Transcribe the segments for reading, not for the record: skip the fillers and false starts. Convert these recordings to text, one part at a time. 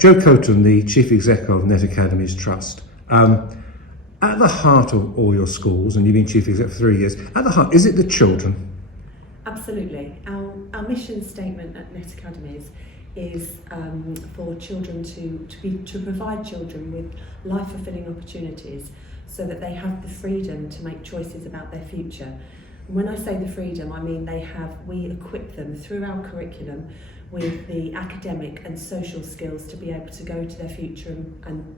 Joe Coton, the Chief Executive of Net Academies Trust. At the heart of all your schools, and you've been Chief Executive for 3 years, at the heart, is it the children? Absolutely. Our mission statement at Net Academies is for children to provide children with life-fulfilling opportunities so that they have the freedom to make choices about their future. And when I say the freedom, I mean we equip them through our curriculum with the academic and social skills to be able to go to their future and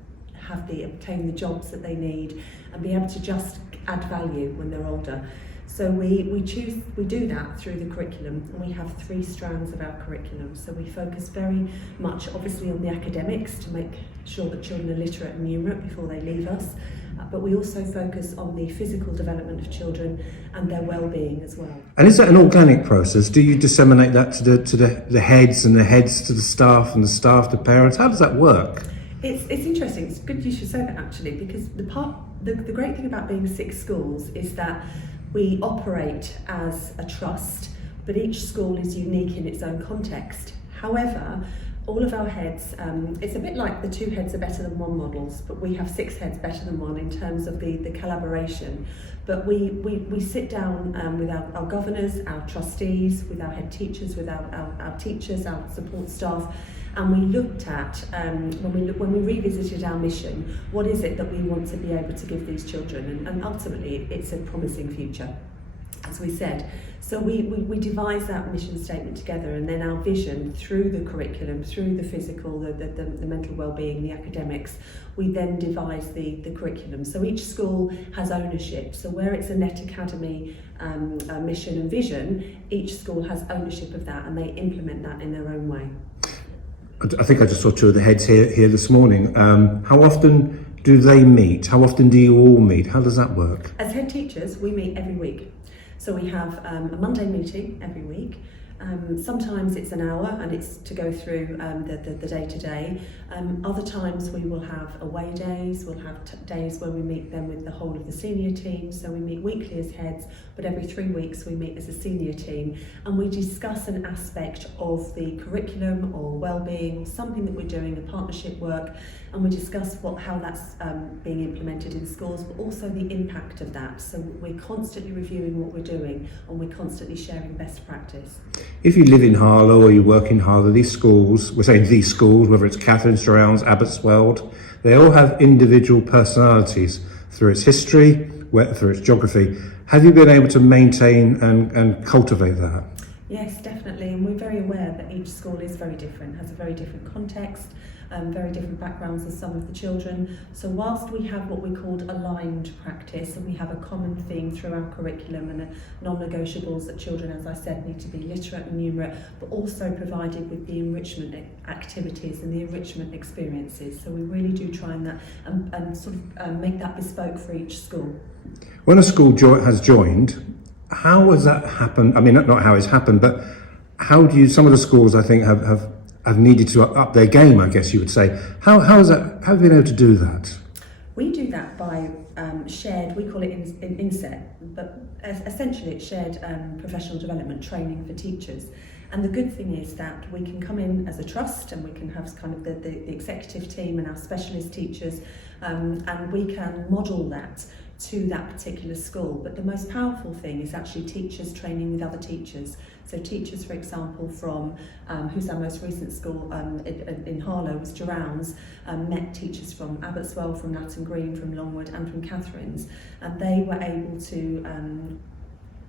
obtain the jobs that they need and be able to just add value when they're older. So we do that through the curriculum, and we have 3 strands of our curriculum. So we focus very much obviously on the academics to make sure that children are literate and numerate before they leave us, but we also focus on the physical development of children and their well-being as well. And is that an organic process? Do you disseminate that to the heads, and the heads to the staff, and the staff to parents? How does that work? It's interesting. It's good you should say that, actually, because the great thing about being 6 schools is that we operate as a trust, but each school is unique in its own context. However, all of our heads, it's a bit like the 2 heads are better than 1 models, but we have 6 heads better than 1 in terms of the collaboration. But we sit down with our governors, our trustees, with our head teachers, with our teachers, our support staff, and we looked at, when we revisited our mission, what is it that we want to be able to give these children, and ultimately it's a promising future, as we said. So we devised that mission statement together, and then our vision through the curriculum, through the physical, the mental well-being, the academics, we then devised the curriculum. So each school has ownership. So where it's a Net Academy mission and vision, each school has ownership of that, and they implement that in their own way. I think I just saw 2 of the heads here this morning. How often do they meet? How often do you all meet? How does that work? As head teachers, we meet every week. So we have a Monday meeting every week. Sometimes it's an hour and it's to go through the day-to-day. Other times we will have away days, we'll have days where we meet them with the whole of the senior team. So we meet weekly as heads, but every 3 weeks we meet as a senior team, and we discuss an aspect of the curriculum or well-being or something that we're doing, a partnership work, and we discuss how that's being implemented in schools, but also the impact of that. So we're constantly reviewing what we're doing, and we're constantly sharing best practice. If you live in Harlow or you work in Harlow, these schools, we're saying these schools, whether it's Catherine Surrounds, Abbotsweld, they all have individual personalities through its history, through its geography. Have you been able to maintain and cultivate that? Yes, definitely, and we're very aware that each school is very different, has a very different context, very different backgrounds as some of the children. So whilst we have what we called aligned practice, and we have a common theme through our curriculum and non-negotiables that children, as I said, need to be literate and numerate, but also provided with the enrichment activities and the enrichment experiences. So we really do try and sort of make that bespoke for each school. When a school has joined, how has that happened? I mean, not how it's happened, but how do you, some of the schools I think have needed to up their game, I guess you would say. How have you been able to do that? We do that by shared, we call it INSET, but essentially it's shared professional development training for teachers. And the good thing is that we can come in as a trust, and we can have kind of the executive team and our specialist teachers, and we can model that to that particular school. But the most powerful thing is actually teachers training with other teachers. So teachers, for example, from who's our most recent school in Harlow was Durrounds, met teachers from Abbotsweld, from Natton Green, from Longwood and from Catherine's, and they were able to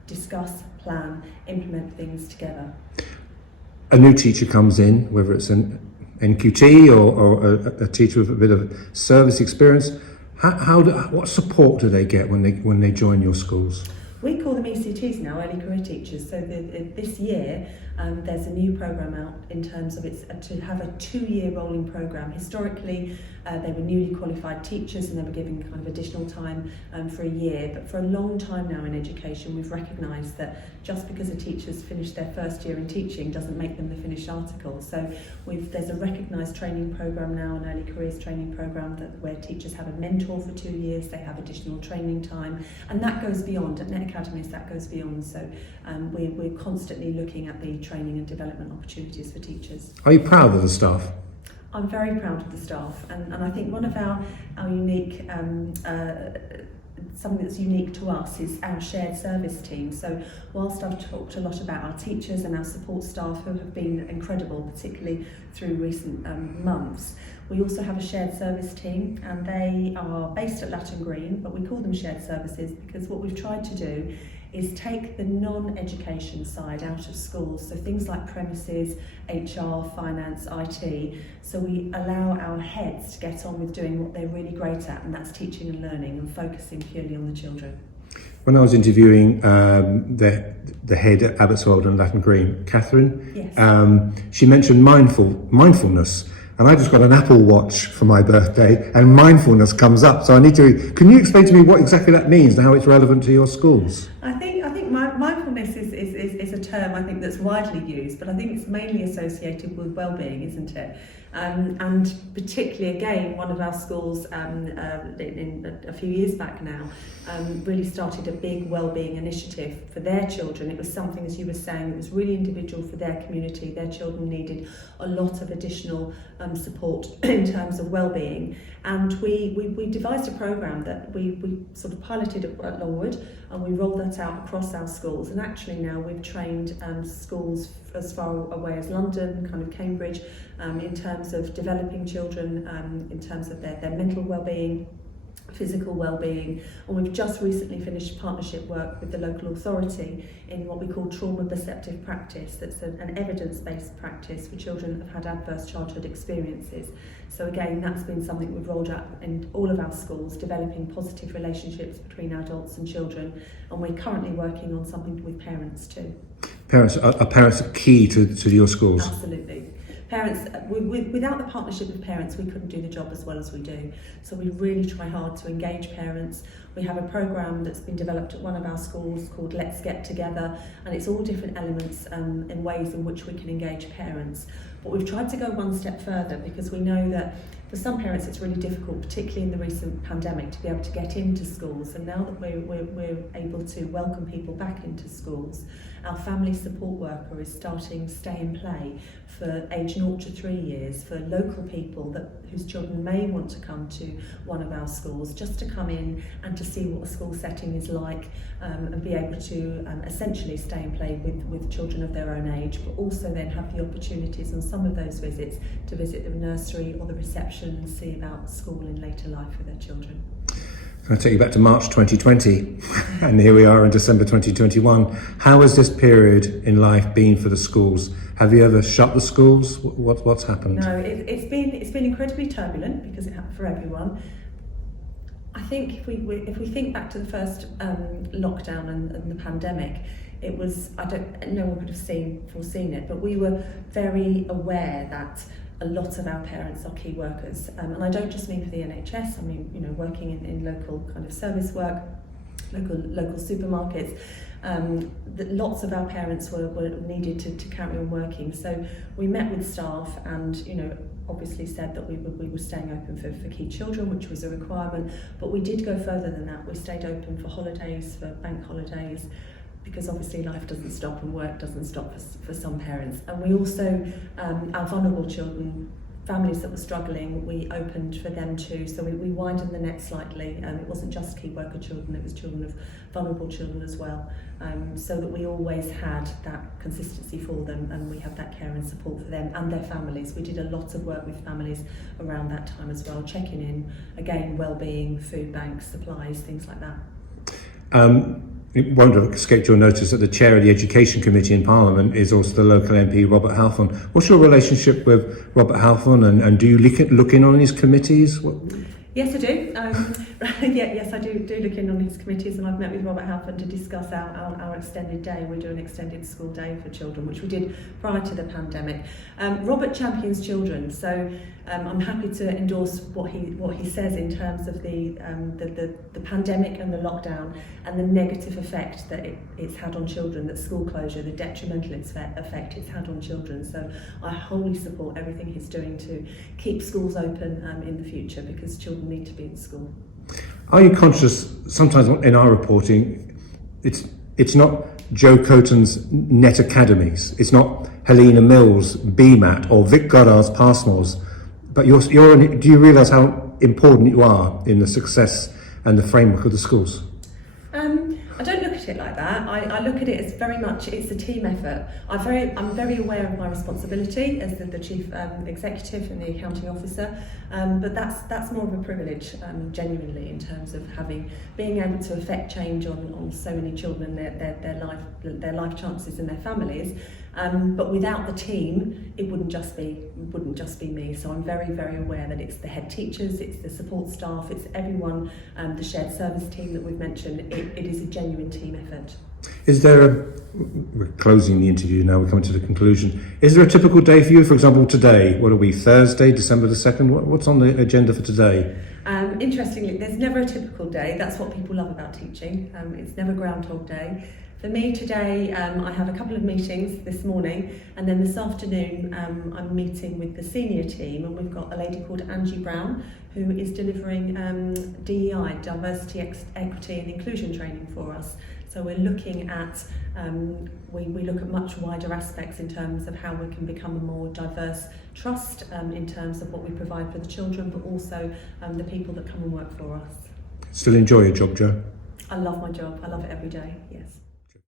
discuss, plan, implement things together. A new teacher comes in, whether it's an NQT or a teacher with a bit of service experience. What support do they get when they join your schools? We call them ECTs now, early career teachers. So this year there's a new programme out in terms of it's to have a 2-year rolling programme. Historically, they were newly qualified teachers and they were given kind of additional time for a year. But for a long time now in education, we've recognised that just because a teacher's finished their first year in teaching doesn't make them the finished article. So there's a recognised training programme now, an early careers training programme where teachers have a mentor for 2 years, they have additional training time, and that goes beyond. At Net Academies, that goes beyond. So we're constantly looking at the training and development opportunities for teachers. Are you proud of the staff? I'm very proud of the staff, and I think one of our unique, something that's unique to us is our shared service team. So whilst I've talked a lot about our teachers and our support staff who have been incredible, particularly through recent months, we also have a shared service team, and they are based at Latin Green, but we call them shared services because what we've tried to do is take the non-education side out of schools, so things like premises, HR, finance, IT, so we allow our heads to get on with doing what they're really great at, and that's teaching and learning and focusing purely on the children. When I was interviewing the head at Abbotswold and Latin Green, Catherine, yes. She mentioned mindfulness. And I just got an Apple Watch for my birthday, and mindfulness comes up. So can you explain to me what exactly that means and how it's relevant to your schools? I think mindfulness is a term I think that's widely used, but I think it's mainly associated with well-being, isn't it? And particularly, again, one of our schools in a few years back now really started a big wellbeing initiative for their children. It was something, as you were saying, that was really individual for their community. Their children needed a lot of additional support in terms of wellbeing, and we devised a programme that we sort of piloted at Longwood, and we rolled that out across our schools. And actually now we've trained schools as far away as London, kind of Cambridge, in terms of developing children, in terms of their mental well-being, physical well-being, and we've just recently finished partnership work with the local authority in what we call trauma perceptive practice. That's an evidence-based practice for children that have had adverse childhood experiences. So again, that's been something we've rolled out in all of our schools, developing positive relationships between adults and children, and we're currently working on something with parents too. Are parents key to your schools? Absolutely. Parents, without the partnership of parents, we couldn't do the job as well as we do. So we really try hard to engage parents. We have a programme that's been developed at one of our schools called Let's Get Together, and it's all different elements in ways in which we can engage parents. But we've tried to go one step further because we know that for some parents it's really difficult, particularly in the recent pandemic, to be able to get into schools. And now that we're able to welcome people back into schools, our family support worker is starting Stay and Play for age 0 to 3 years for local people whose children may want to come to one of our schools, just to come in and to see what a school setting is like, and be able to essentially stay and play with children of their own age, but also then have the opportunities on some of those visits to visit the nursery or the reception and see about school in later life for their children. I'll take you back to March 2020, and here we are in December 2021. How has this period in life been for the schools? Have you ever shut the schools? What's happened? No, it's been incredibly turbulent because it happened for everyone. I think if we think back to the first lockdown and the pandemic, it was, no one could have foreseen it, but we were very aware that a lot of our parents are key workers, and I don't just mean for the NHS. I mean, working in local kind of service work, local supermarkets. That lots of our parents were needed to carry on working. So we met with staff, and obviously said that we were staying open for key children, which was a requirement. But we did go further than that. We stayed open for holidays, for bank holidays, because obviously life doesn't stop and work doesn't stop for some parents. And we also, our vulnerable children, families that were struggling, we opened for them too. So we widened the net slightly. It wasn't just key worker children, it was children of vulnerable children as well. So that we always had that consistency for them, and we have that care and support for them and their families. We did a lot of work with families around that time as well, checking in, again, wellbeing, food banks, supplies, things like that. It won't have escaped your notice that the chair of the Education Committee in Parliament is also the local MP, Robert Halfon. What's your relationship with Robert Halfon, and do you look in on his committees? Yes, I do. Yes, I do look in on his committees, and I've met with Robert Halfon to discuss our extended day. We do an extended school day for children, which we did prior to the pandemic. Robert champions children, so I'm happy to endorse what he says in terms of the pandemic and the lockdown and the negative effect that it's had on children, that school closure, the detrimental effect it's had on children. So I wholly support everything he's doing to keep schools open in the future, because children need to be in school. Are you conscious, sometimes in our reporting, it's not Joe Coton's Net Academies, it's not Helena Mills' BMAT or Vic Goddard's Passmores But do you realise how important you are in the success and the framework of the schools? I don't look at it like that. I look at it as very much, it's a team effort. I'm very aware of my responsibility as the chief executive and the accounting officer, but that's more of a privilege, genuinely, in terms of being able to affect change on so many children, their life chances and their families. But without the team, it wouldn't just be me. So I'm very, very aware that it's the head teachers, it's the support staff, it's everyone, the shared service team that we've mentioned. It is a genuine team effort. We're closing the interview now, we're coming to the conclusion. Is there a typical day for you? For example, today, what are we, Thursday, December the 2nd? What's on the agenda for today? Interestingly, there's never a typical day. That's what people love about teaching. It's never Groundhog Day. For me today, I have a couple of meetings this morning, and then this afternoon I'm meeting with the senior team, and we've got a lady called Angie Brown who is delivering DEI, diversity, equity and inclusion training for us. So we're looking at, we look at much wider aspects in terms of how we can become a more diverse trust in terms of what we provide for the children, but also the people that come and work for us. Still enjoy your job, Jo? I love my job. I love it every day, yes.